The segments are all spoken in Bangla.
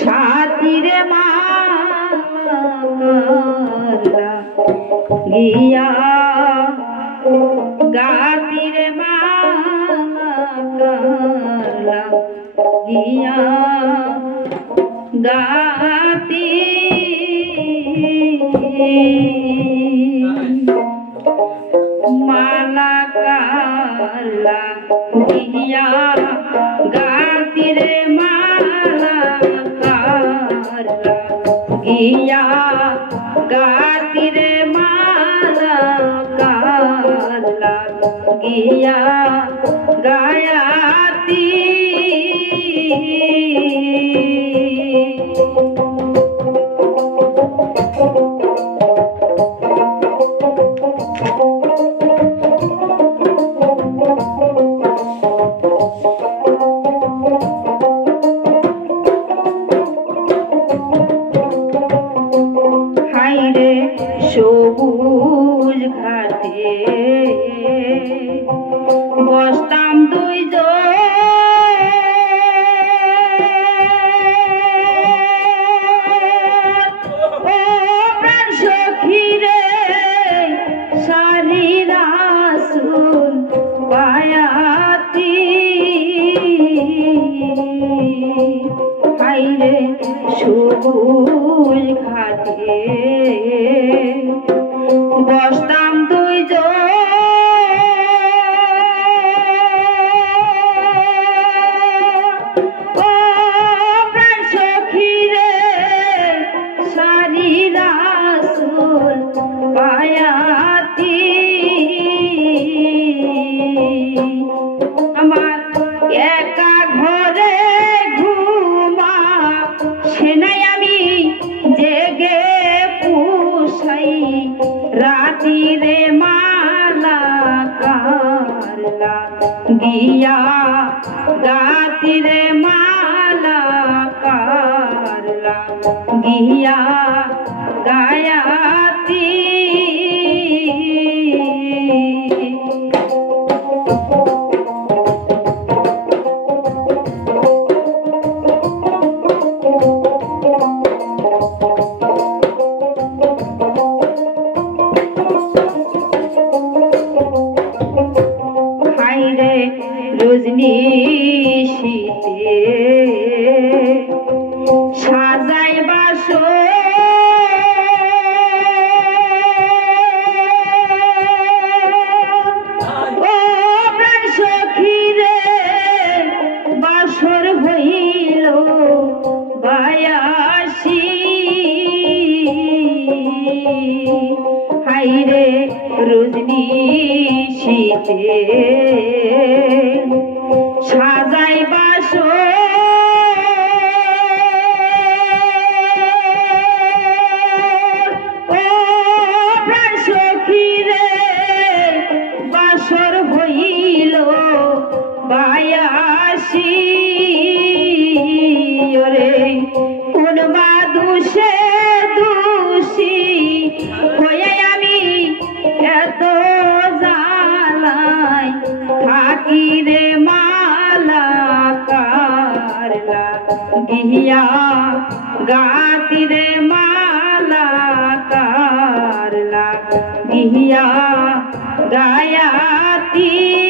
সাতিরে মা গিয়া গাতিরে মা গিয়া গাতি। মালা কালা গিয়া গিয়া গাতির মালা কালা গিয়া গায়াতি বসতাম দুই সখীরে সারি রাসুল পায়াতি হাইরে সবুজ ঘাটে। বসতাম একা ঘরে ঘুমা জেগে পুষাই। মালা কারলা গিয়া গিয়া গায়াতি রজনী গিয়া গাতি রে মালা কারলা গিয়া গায়াতি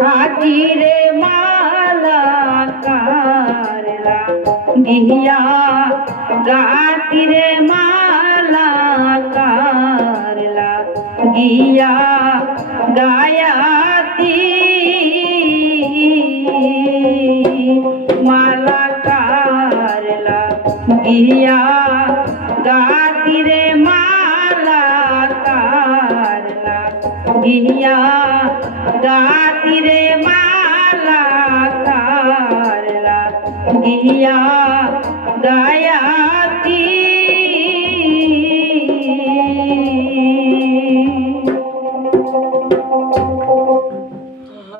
হাজিরে মালা কারলা। গিয়া গাতিরে মালা কারলা। গিয়া গায়াতি মালা কারলা। গিয়া গাতিরে মালা কারলা। গিয়া রাতিরে মালা তারা গিয়া গায়াতি